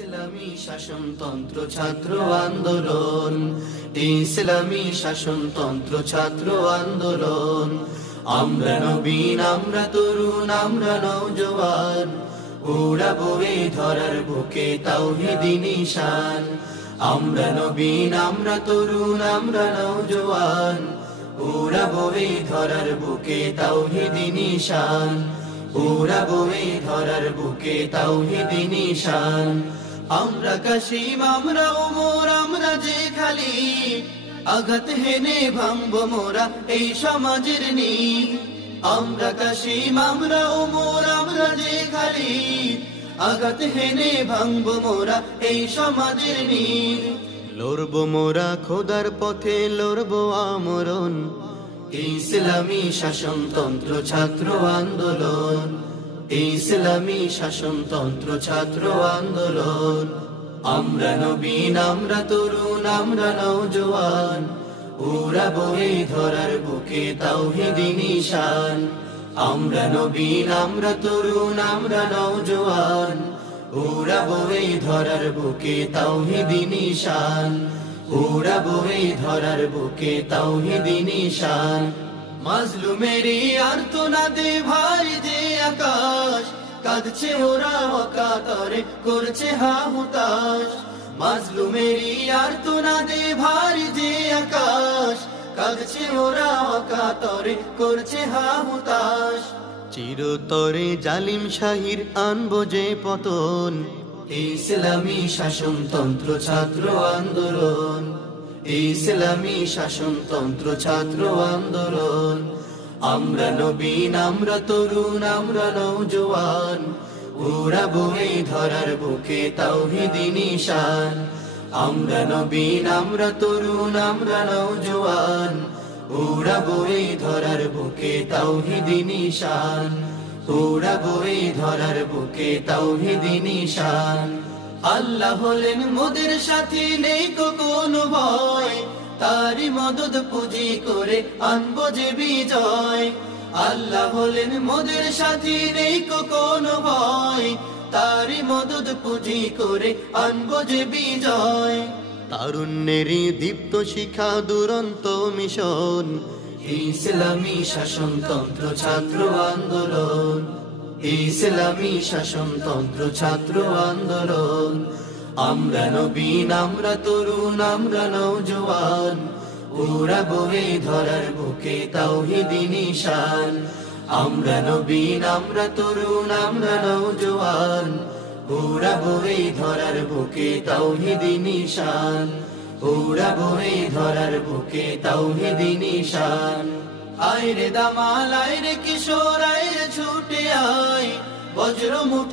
ইসলামী শাসনতন্ত্র ছাত্র আন্দোলন, ইসলামী শাসনতন্ত্র ছাত্র আন্দোলন। আমরা নবীন, আমরা তরুণ, আমরা নওজোয়ান, উড়াবো এই ধরার বুকে তাওহীদি নিশান। আমরা নবীন, আমরা তরুণ, আমরা নওজোয়ান, উড়াবো এই ধরার বুকে তাওহীদি নিশান। উড়াবো এই ধরার বুকে তাওহীদি নিশান। আমরা কাশিম, আমরা ওমর, আমরা যে খালি আঘাত হেনে ভাঙবো মোরা এই সমাজের নীল। আমরা কাশিম, আমরা ওমর, আমরা যে খালি আঘাত হেনে ভাঙবো মোরা এই সমাজের নীল। লড়বো মোরা খোদার পথে, লড়বো আমরণ, ইসলামী শাসনতন্ত্র ছাত্র আন্দোলন, ইসলামী শাসনতন্ত্র ছাত্র আন্দোলন। আমরা নবীন, আমরা তরুণ, আমরা নওজোয়ান, উড়াবো এই ধরার বুকে তাওহীদি নিশান। আমরা নবীন, আমরা তরুণ, আমরা নওজোয়ান, উড়াবো এই ধরার বুকে তাওহীদি নিশান। উড়াবো এই ধরার বুকে তাওহীদি নিশান। মাজলুমেরই আর্তনাদে ভারী যে আকাশ, কাঁদছে ওরা অকাতরে, করছে হাহুতাশ। মাজলুমেরই আর্তনাদে ভারী যে আকাশ, কাঁদছে ওরা অকাতরে, করছে হাহুতাশ। চিরতরে জালিম শাহির আনবো যে পতন, ইসলামী শাসনতন্ত্র ছাত্র আন্দোলন, ইসলামী শাসনতন্ত্র ছাত্র আন্দোলন। আমরা নবীন, আমরা তরুণ, আমরা নওজোয়ান, উড়াবো এই ধরার বুকে তাওহীদি নিশান। আমরা নবীন, আমরা তরুণ, আমরা নওজোয়ান, উড়াবো এই ধরার বুকে তাওহীদি নিশান। উড়াবো এই ধরার বুকে তাওহীদি নিশান। আল্লাহ হলেন মোদের সাথী, নেই কোনো ভয়, তারই মদদ পুঁজি করে আনবো যে বিজয়। আল্লাহ হলেন মোদের সাথী, নেই কোনো ভয়, তারই মদদ পুঁজি করে আনবো যে বিজয়। তারুণ্যেরই দীপ্ত শিখা দুরন্ত মিশন, ইসলামী শাসনতন্ত্র ছাত্র আন্দোলন, ইসলামী শাসনতন্ত্র ছাত্র আন্দোলন। আমরা নবীন, আমরা তরুণ, আমরা নওজোয়ান, উড়াবো এই ধরার বুকে তাওহীদি নিশান। আমরা নবীন, আমরা তরুণ, আমরা নওজোয়ান, উড়াবো এই ধরার বুকে তাওহীদি নিশান। উড়াবো এই ধরার বুকে তাওহীদি নিশান। আয় রে দামাল, আয় রে কিশোর, আয় রে ছুটে আয়, বজ্র মুঠে